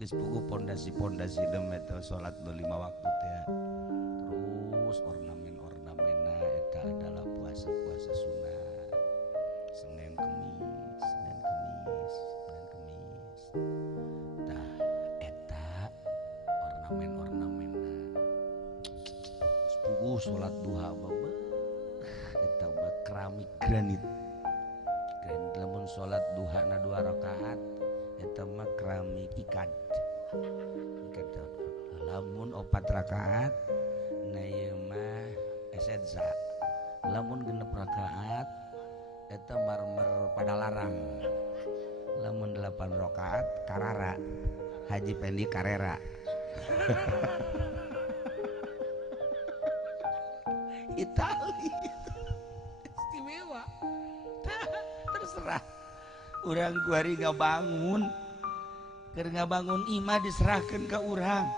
geus puguh pondasi-pondasi demet salat 5 waktu teh. Terus ornamen-ornamenna eta adalah puasa-puasa sunat. Senin Kemis, Senin Kemis, Senin Kemis. Tah eta ornamen-ornamenna. Geus puguh salat duha babeh eta mah keramik granit. Granit lamun salat duha na 2 rakaat eta mah keramik ikat. Gitu. Lamun 4 rakaat na ieu mah esedza. Lamun 6 rakaat eta marmer pada larang. Lamun 8 rakaat karara. Haji Pendi Karera. Itali istimewa. Terserah urang kuari ngabangun keur ngabangun imah diserahkeun ka urang.